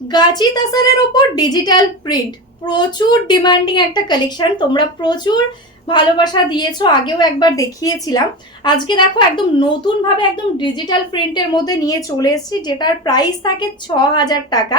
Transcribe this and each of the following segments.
গাছি তাসারের ওপর digital print প্রচুর demanding একটা কালেকশন, তোমরা প্রচুর ভালোবাসা দিয়েছো, আগেও একবার দেখিয়েছিলাম। আজকে দেখো একদম নতুন ভাবে একদম ডিজিটাল প্রিন্টের মধ্যে নিয়ে চলে এসেছি, যেটার প্রাইস থাকে 6,000 টাকা।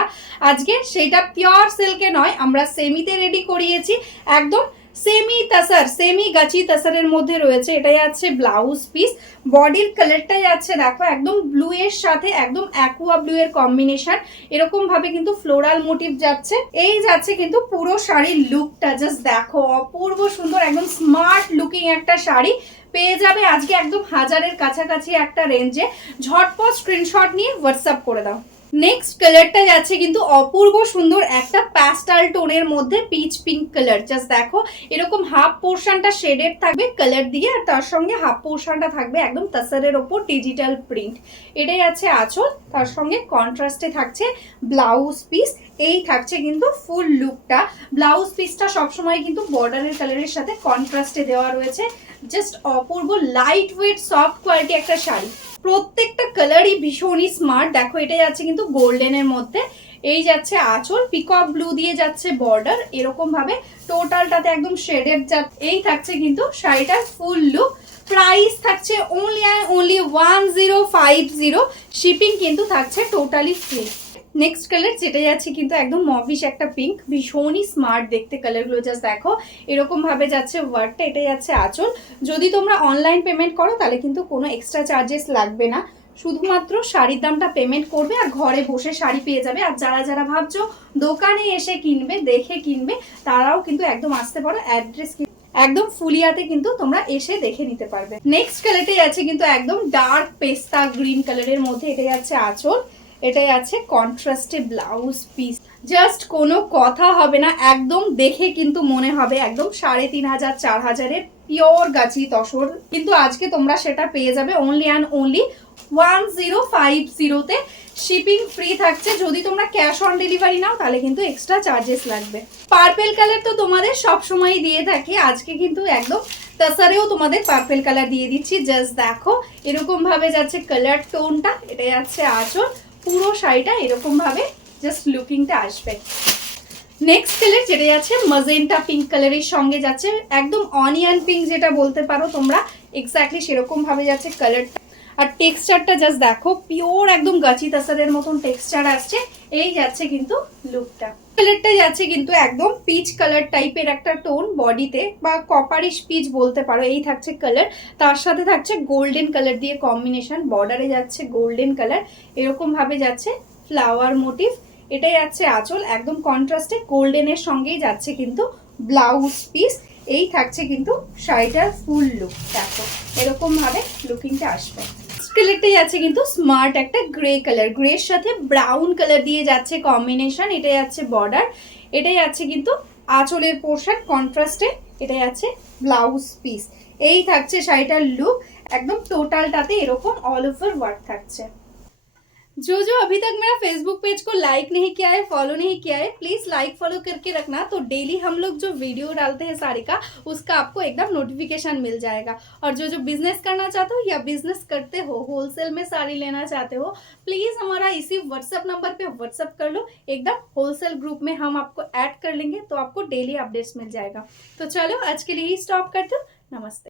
আজকে সেটা পিওর সিল্কে নয়, আমরা সেমিতে রেডি করিয়েছি। একদম সেমি তাসার, সেমি গাছি তাসারের মধ্যে রয়েছে। এটাই আছে ব্লাউজ পিস। বডির কালারটাই আছে দেখো একদম ব্লু এর সাথে একদম অ্যাকুয়া ব্লু এর কম্বিনেশন, এরকম ভাবে কিন্তু ফ্লোরাল মোটিভ যাচ্ছে। এই যাচ্ছে কিন্তু পুরো শাড়ির লুকটা, জাস্ট দেখো অপূর্ব সুন্দর, একদম স্মার্ট লুকিং একটা শাড়ি পেয়ে যাবে আজকে একদম 1000-এর কাছাকাছি একটা রেঞ্জে। ঝটপট স্ক্রিনশট নিয়ে হোয়াটসঅ্যাপ করে দাও। নেক্সট কালারটা যাচ্ছে কিন্তু অপূর্ব সুন্দর একটা প্যাস্টাল টোনের মধ্যে পিচ পিঙ্ক কালার। জাস্ট দেখো এরকম হাফ পোর্শনটা শেডেড থাকবে কালার দিয়ে, আর তার সঙ্গে হাফ পোর্শনটা থাকবে একদম তাসারের ওপর ডিজিটাল প্রিন্ট। এটাই আছে আঁচল, তার সঙ্গে কন্ট্রাস্টে থাকছে ব্লাউজ পিস। এই থাকছে কিন্তু ফুল লুকটা। ব্লাউজ পিসটা সবসময় কিন্তু বর্ডারের কালারের সাথে কন্ট্রাস্টে দেওয়া রয়েছে। জাস্ট অপূর্ব লাইট ওয়েট সফট কোয়ালিটি একটা শাড়ি। প্রত্যেকটা কালারই ভীষণই স্মার্ট। দেখো এটা যাচ্ছে কিন্তু গোল্ডেনের মধ্যে, এই যাচ্ছে আঁচল, পিকক ব্লু দিয়ে যাচ্ছে বর্ডার, এরকম ভাবে টোটালটাতে একদম শেডেড যাচ্ছে। এই থাকছে কিন্তু শাড়িটার ফুল লুক। প্রাইস থাকছে অনলি অ্যান্ড অনলি 1050। শিপিং কিন্তু থাকছে টোটালি ফ্রি। নেক্সট কালার যেটা যাচ্ছে কিন্তু একদম মভিশ একটা পিঙ্ক, ভীষণই স্মার্ট দেখতে কালারগুলো। জাস্ট দেখো এরকম ভাবে যাচ্ছে ওয়ার্ডটা। এটা যাচ্ছে আঁচল। যদি তোমরা অনলাইন পেমেন্ট করো তাহলে কিন্তু কোনো এক্সট্রা চার্জেস লাগবে না, শুধুমাত্র শাড়ির দামটা পেমেন্ট করবে আর ঘরে বসে শাড়ি পেয়ে যাবে। আর যারা যারা ভাবছো দোকানে এসে কিনবে, দেখে কিনবে, তারাও কিন্তু একদম আসতে পারো। অ্যাড্রেস একদম ফুলিয়াতে কিন্তু তোমরা এসে দেখে নিতে পারবে। নেক্সট কালারটাই আছে কিন্তু একদম ডার্ক পেস্তা গ্রিন কালারের মধ্যে। এটাই আছে আঁচল, এটাই আছে কন্ট্রাস্টে ব্লাউজ পিস। জাস্ট কোনো কথা হবে না, একদম দেখে কিন্তু মনে হবে একদম 3500 4000-এর পিওর গাছি তসর। কিন্তু আজকে তোমরা সেটা পেয়ে যাবে অনলি অ্যান্ড অনলি 1050-তে। শিপিং ফ্রি থাকছে। যদি তোমরা ক্যাশ অন ডেলিভারি নাও তাহলে কিন্তু এক্সট্রা চার্জেস লাগবে। পার্পেল কালার তো তোমাদের সবসময় দিয়ে থাকি, আজকে কিন্তু একদম তাসারেও তোমাদের পার্পেল কালার দিয়ে দিচ্ছি। জাস্ট দেখো এরকম ভাবে যাচ্ছে কালার টোনটা। এটা যাচ্ছে আঁচল, পুরো শাড়িটা এরকম ভাবে জাস্ট লুকিংটা আসবে। নেক্সট কালার যেটা যাচ্ছে ম্যাজেন্টা পিঙ্ক কালারের সঙ্গে যাচ্ছে একদম অনিয়ন পিঙ্ক যেটা বলতে পারো তোমরা, এক্স্যাক্টলি সেরকম ভাবে যাচ্ছে কালারটা। আর টেক্সচারটা জাস্ট দেখো পিওর একদম গাছি তাসারের মতন টেক্সচার আসছে। এই যাচ্ছে কিন্তু লুকটা। কালারটা যাচ্ছে কিন্তু একদম পিচ কালার টাইপের একটা টোন বডিতে, বা কপারিশ পিচ বলতে পারো। এই থাকছে কালার, তার সাথে থাকছে গোল্ডেন কালার দিয়ে কম্বিনেশন। বর্ডারে যাচ্ছে গোল্ডেন কালার, এরকম ভাবে যাচ্ছে ফ্লাওয়ার মোটিভ। এটাই যাচ্ছে আঁচল, একদম কন্ট্রাস্টে গোল্ডেনের সঙ্গেই যাচ্ছে কিন্তু ব্লাউজ পিস। এই থাকছে কিন্তু শাড়িটার ফুল লুক। দেখো এরকম ভাবে লুকিংটা আসবে। কালারটাই আছে কিন্তু স্মার্ট একটা গ্রে কালার, গ্রের সাথে ব্রাউন কালার দিয়ে যাচ্ছে কম্বিনেশন। এটাই আছে বর্ডার, এটাই আছে কিন্তু আঁচলের পোর্শন কন্ট্রাস্টে। এটাই আছে ব্লাউজ পিস। এই থাকছে শাড়িটার লুক, একদম টোটালটাতে এরকম অল ওভার ওয়ার্ক থাকছে। जो अभी तक मेरा फेसबुक पेज को लाइक नहीं किया है, फॉलो नहीं किया है, प्लीज लाइक फॉलो करके रखना। तो डेली हम लोग जो वीडियो डालते हैं साड़ी का, उसका आपको एकदम नोटिफिकेशन मिल जाएगा। और जो बिजनेस करना चाहते हो या बिजनेस करते हो, होलसेल में साड़ी लेना चाहते हो, प्लीज हमारा इसी व्हाट्सएप नंबर पे व्हाट्सएप कर लो। एकदम होलसेल ग्रुप में हम आपको ऐड कर लेंगे, तो आपको डेली अपडेट्स मिल जाएगा। तो चलो आज के लिए ही स्टॉप करते हो। नमस्ते।